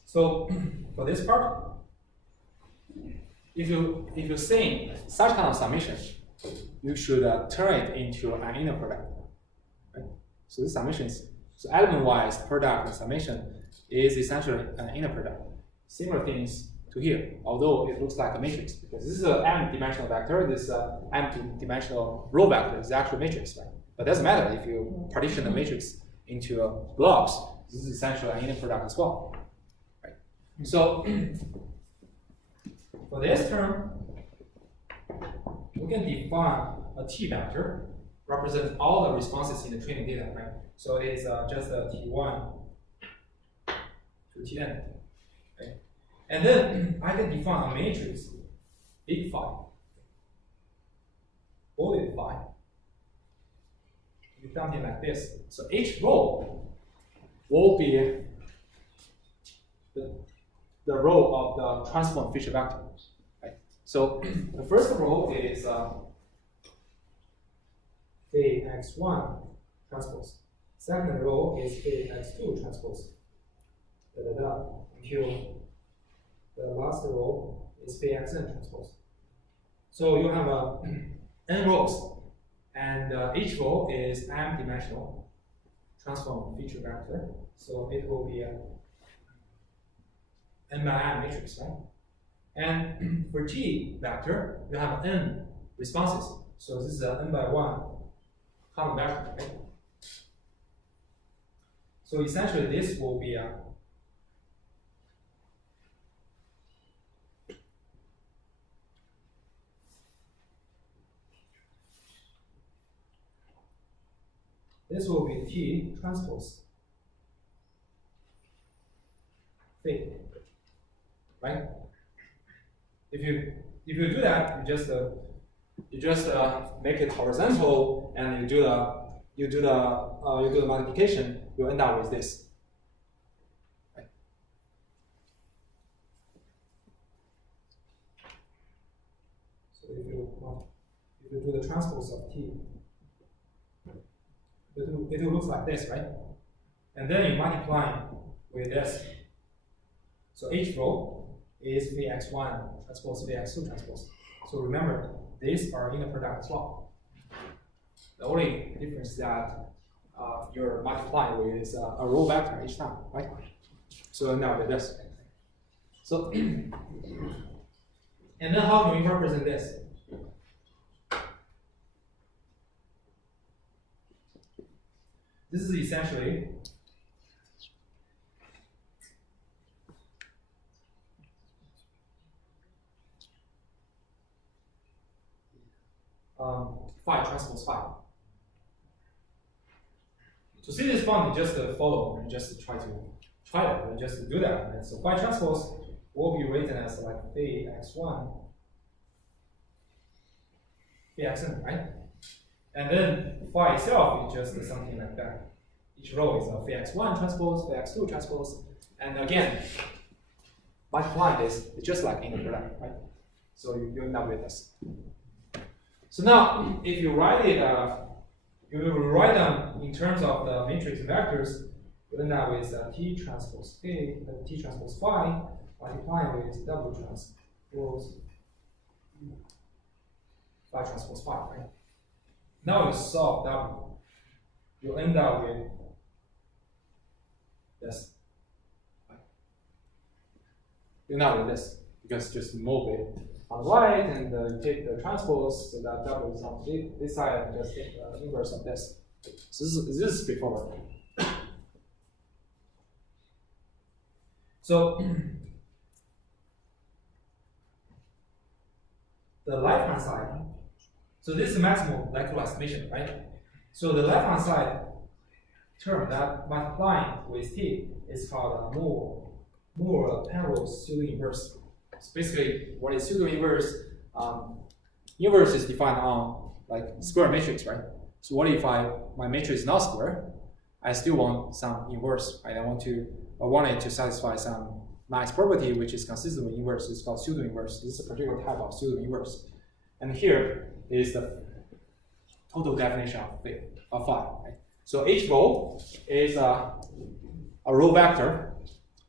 So for this part, if you think such kind of summation, you should turn it into an inner product. Right? So this summation is, so element-wise product and summation is essentially an inner product. Similar things to here, although it looks like a matrix, because this is an m-dimensional vector, this m-dimensional row vector is actually a matrix, right? But it doesn't matter if you partition the matrix into blocks, this is essentially an inner product as well. Right? So for this term, we can define a t vector represents all the responses in the training data, right? So it is just a t1 to tn, right? And then I can define a matrix, big phi, bolded phi, something like this. So each row will be the row of the transform feature vector, right? So the first row is phi x1 transpose. Second row is phi x2 transpose. Until the last row is phi xn transpose. So you have n rows, and each row is m-dimensional transform feature vector. So it will be a n by n matrix, right? And for t vector, you have n responses. So this is an n by 1 column vector, right? So essentially, this will be a T transpose phi, right? If you do that, you just make it horizontal, and you do the multiplication. You end up with this. Right? So if you do the transpose of T, it will look like this, right? And then you multiply with this. So each row is phi x1 transpose phi x2 transpose. So remember, these are inner product as well. The only difference is that you're multiplying with a row vector each time, right? So now with this. So and then how can we represent this? This is essentially phi transpose phi. To see this boundary, just follow and just try to and just do that. Right? So phi transpose will be written as like phi x1, phi xn, right? And then phi itself is just something like that. Each row is a phi x1 transpose, phi x2 transpose, and again, multiplying this, it's just like inner product, right? So you end up with this. So now, if you write it, you will write them in terms of the matrix vectors. You end up with T transpose phi, T transpose phi, multiplying with W transpose phi transpose phi, right? Now you solve W, you end up with this. You end up with this because just move it on the right and you take the transpose so that W is on this side and just take the inverse of this. So this is straightforward. So the left-hand side, so this is maximal molecular estimation, right? So the left-hand side term that multiplying with T is called a Moore Penrose pseudo inverse. So basically, what is pseudo inverse? Inverse is defined on like square matrix, right? So what if my matrix is not square? I still want some inverse, right? I want it to satisfy some nice property which is consistent with inverse. It's called pseudo inverse. This is a particular type of pseudo inverse. And here is the total definition of phi. Right? So each row is a row vector,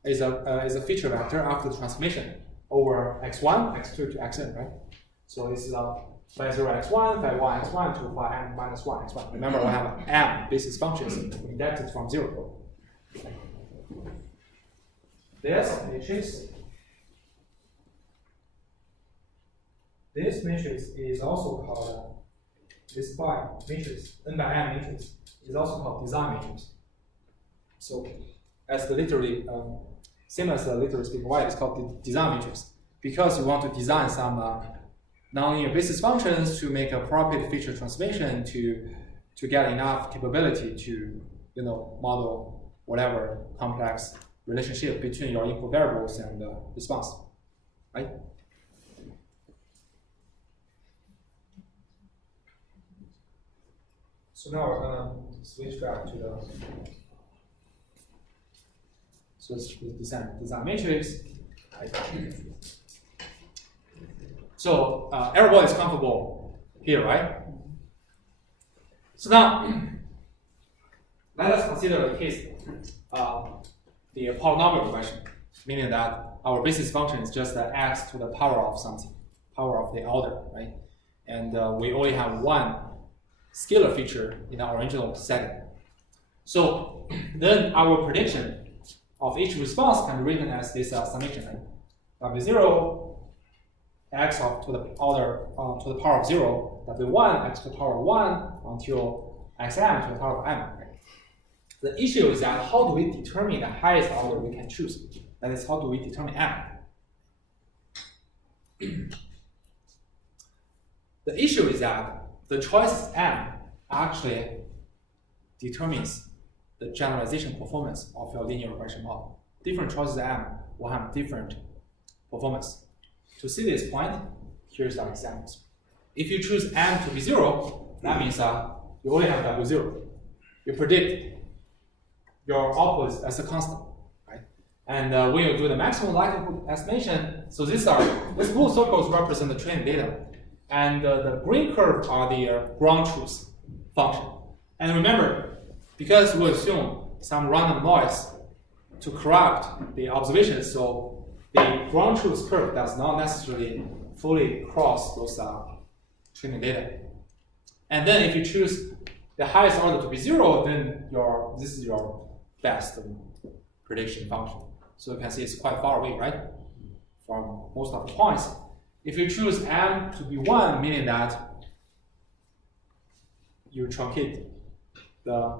is a feature vector after the transformation over x1, x2 to xn, right? So this is phi 0 x1, phi 1 x1 to phi n minus 1 x1. Remember, we have m basis functions indexed from 0. This matrix is also called this phi matrix, n by m matrix, is also called design matrix. So, as the literally same as the literally speaking y, it's called the design matrix because you want to design some nonlinear basis functions to make appropriate feature transformation to get enough capability to model whatever complex relationship between your input variables and the response, right? So now we're gonna switch back to the design matrix. So everybody is comfortable here, right? So now let us consider the case the polynomial regression, meaning that our basis function is just the x to the power of something, power of the order, right? And we only have one scalar feature in our original setting. So then our prediction of each response can be written as this summation, right? W0 x to the power of 0, W1 x to the power of 1 until xm to the power of m. Right? The issue is that how do we determine the highest order we can choose? That is, how do we determine m? The issue is that the choice m actually determines the generalization performance of your linear regression model. Different choices m will have different performance. To see this point, here's our examples. If you choose m to be 0, that means you only have W0. You predict your output as a constant, right? And when you do the maximum likelihood estimation, so these blue circles represent the training data, and the green curve are the ground truth function. And remember, because we assume some random noise to correct the observations, so the ground truth curve does not necessarily fully cross those training data. And then if you choose the highest order to be 0, then this is your best prediction function. So you can see it's quite far away, right? From most of the points. If you choose m to be 1, meaning that you truncate the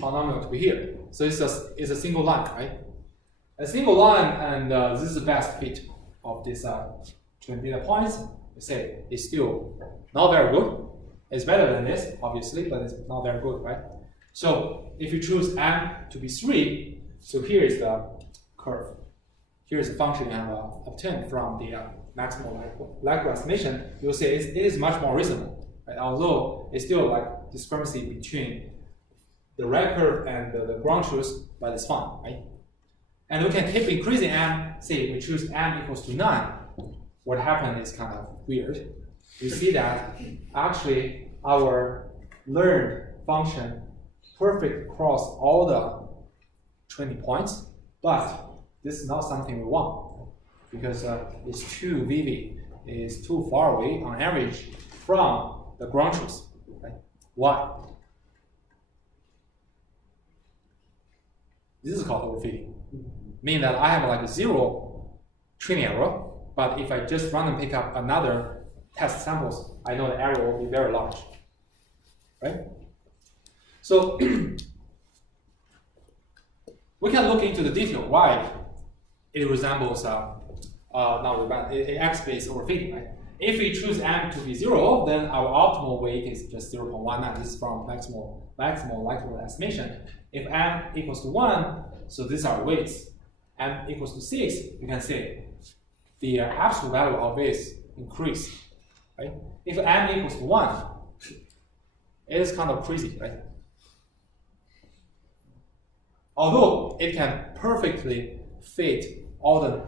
polynomial to be here. So it's a single line, right? A single line, and this is the best fit of this twin data points. We say it's still not very good. It's better than this, obviously, but it's not very good, right? So if you choose m to be 3, so here is the curve. Here is the function you have obtained from the maximal likelihood estimation. You'll see it is much more reasonable, right? Although it's still like discrepancy between the red curve and the ground truth, but it's fine, right? And we can keep increasing m. Say we choose m equals to 9. What happened is kind of weird. You see that actually our learned function perfect across all the 20 points, but this is not something we want because it's too vivid, it's too far away on average from the ground truth. Right? Why? This is called overfitting, meaning that I have like 0 training error, but if I just randomly pick up another test samples, I know the error will be very large, right? So we can look into the detail why it resembles X-based overfitting, right? If we choose m to be 0, then our optimal weight is just 0.19. This is from maximal likelihood estimation. If m equals to 1, so these are weights. M equals to 6, you can say the absolute value of this increase, right? If m equals to 1, it is kind of crazy, right? Although it can perfectly fit all the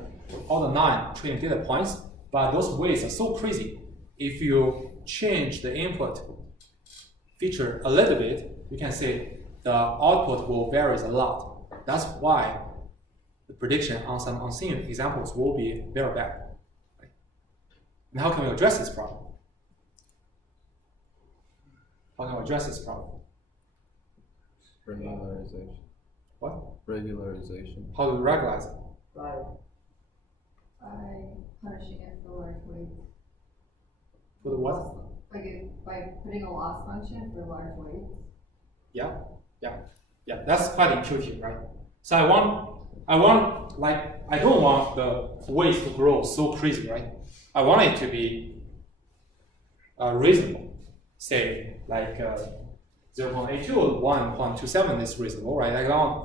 9 training data points, but those weights are so crazy. If you change the input feature a little bit, you can say the output will vary a lot. That's why the prediction on some unseen examples will be very bad. Right? And how can we address this problem? How can we address this problem? Regularization. What? Regularization. How do we regularize it? By punishing it for large weights. For the what? By putting a loss function for large weights. Yeah. That's quite intuitive, right? So I don't want the weights to grow so crazy, right? I want it to be reasonable. Say like 0.82 or 1.27 is reasonable, right? I don't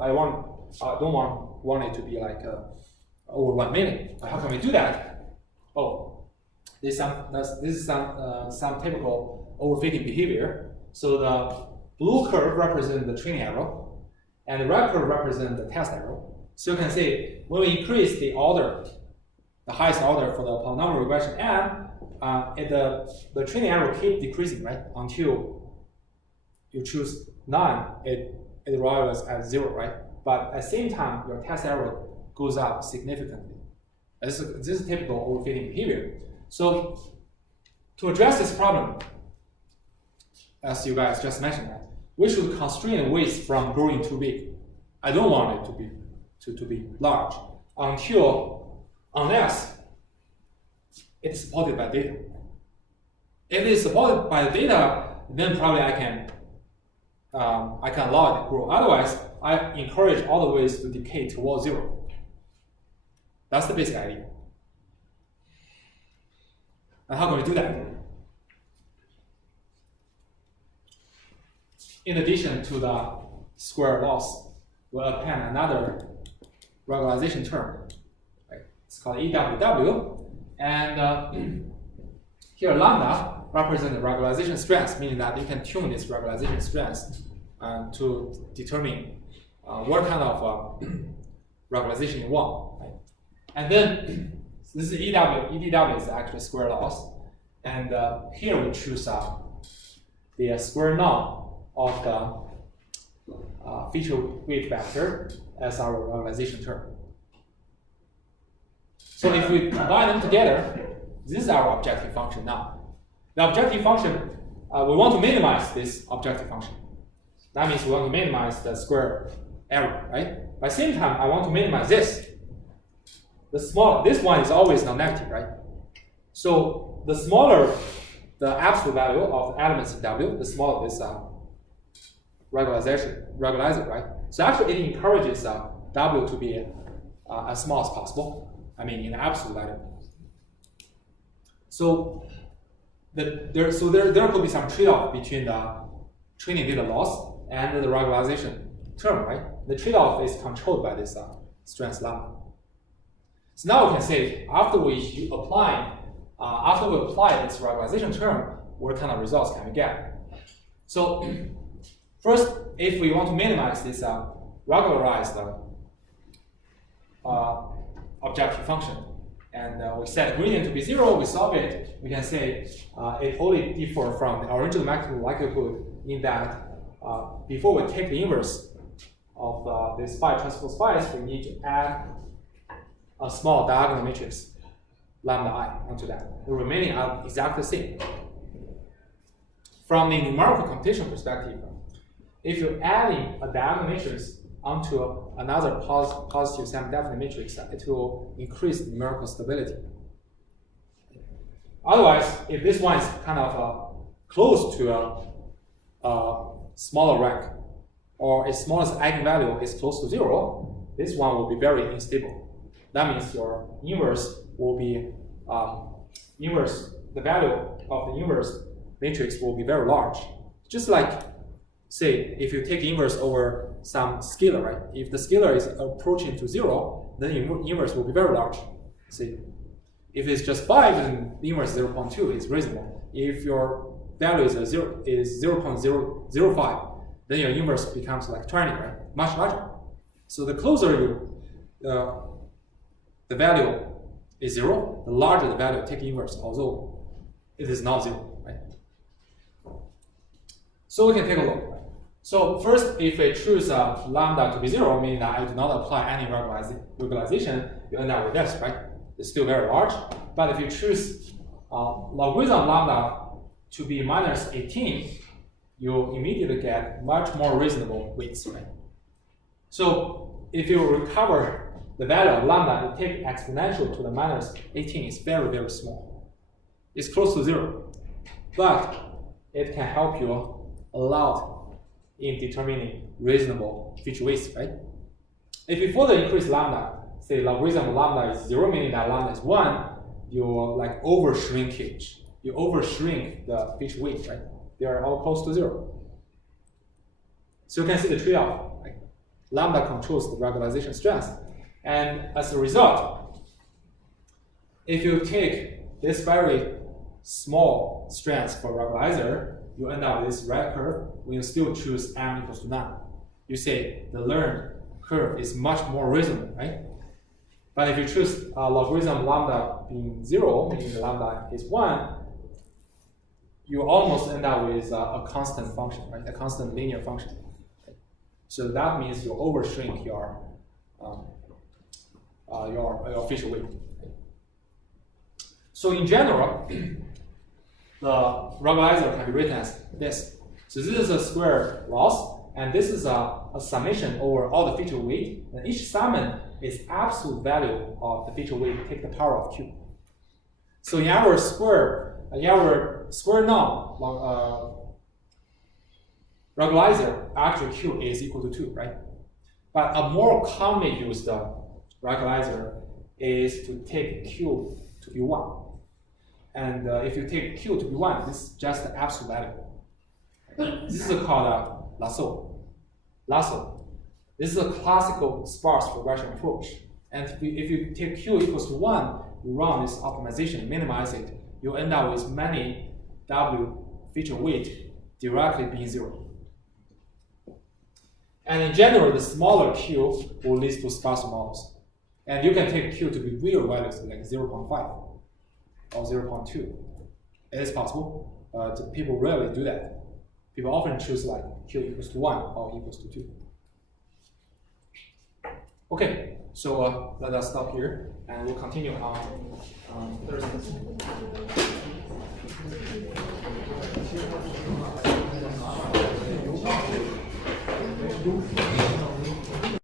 want it to be like over 1 million. How can we do that? Oh, this is some typical overfitting behavior. So the blue curve represents the training error, and the red curve represents the test error. So you can see when we increase the order, the highest order for the polynomial regression m, the training error keeps decreasing, right? Until you choose 9, it arrives at 0, right? But at the same time, your test error goes up significantly. This is typical overfitting behavior. So to address this problem, as you guys just mentioned, right, we should constrain weights from growing too big. I don't want it to be large unless it's supported by data. If it's supported by the data, then probably I can allow it to grow. Otherwise, I encourage all the weights to decay towards 0. That's the basic idea. And how can we do that? In addition to the square loss, we'll append another regularization term. Right? It's called EWW. And here lambda represents the regularization strength, meaning that you can tune this regularization strength to determine what kind of regularization you want. Right? And then this is EDW is actually square loss. And here we choose the square norm of the feature weight vector as our regularization term. So if we combine them together, this is our objective function now. The objective function, we want to minimize this objective function. That means we want to minimize the square error, right? By the same time, I want to minimize this. This one is always non-negative, right? So the smaller the absolute value of the elements in W, the smaller this regularization, right? So actually it encourages W to be as small as possible. I mean, in absolute value. So there could be some trade-off between the training data loss and the regularization term, right? The trade-off is controlled by this strength lambda. So now we can say after we apply this regularization term, what kind of results can we get? So first, if we want to minimize this regularized objective function, and we set gradient to be 0, we solve it, we can say it wholly differs from the original maximum likelihood in that before we take the inverse of this phi transpose phi, we need to add a small diagonal matrix lambda I onto that. The remaining are exactly the same. From the numerical computation perspective, if you're adding a diagonal matrix onto another positive semi-definite matrix, it will increase the numerical stability. Otherwise, if this one is kind of close to a smaller rank, or its smallest eigenvalue is close to 0, this one will be very unstable. That means your inverse will be the value of the inverse matrix will be very large. Just like, say, if you take inverse over some scalar, right? If the scalar is approaching to 0, then the inverse will be very large. See, if it's just 5, then the inverse 0.2 is reasonable. If your value is 0.005, then your inverse becomes like 20, right? Much larger. So the closer you, the value is 0, the larger the value take inverse, although it is not 0, right? So we can take a look. Right? So first, if I choose lambda to be 0, meaning that I do not apply any regularization, you end up with this, right? It's still very large. But if you choose logarithm lambda to be minus 18, you immediately get much more reasonable weights, right? So if you recover the value of lambda, you take exponential to the minus 18, is very, very small. It's close to 0. But it can help you a lot in determining reasonable feature weights, right? If you further increase lambda, say logarithm of lambda is 0, meaning that lambda is 1, you like over-shrinkage. You over-shrink the feature weight, right? They are all close to 0. So you can see the trade-off. Right? Lambda controls the regularization strength. And as a result, if you take this very small strength for regularizer, you end up with this red curve when you still choose m equals to none. You say the learned curve is much more reasonable, right? But if you choose logarithm lambda being 0, meaning the lambda is 1, you almost end up with a constant function, right? A constant linear function. Okay? So that means you overshrink your feature weight. Okay? So in general, the regularizer can be written as this. So this is a square loss, and this is a summation over all the feature weight. And each summand is absolute value of the feature weight, take the power of q. So in our square norm regularizer, actual q is equal to 2, right? But a more commonly used regularizer is to take q to be 1. And if you take q to be 1, this is just the absolute value. This is called lasso. This is a classical sparse regression approach. And if you take q equals to 1, you run this optimization, minimize it, you end up with many w feature weight directly being 0. And in general, the smaller q will lead to sparser models. And you can take q to be real values like 0.5 or 0.2. It is possible, but people rarely do that. People often choose like q equals to 1 or equals to 2. Okay, so let us stop here, and we'll continue on Thursday.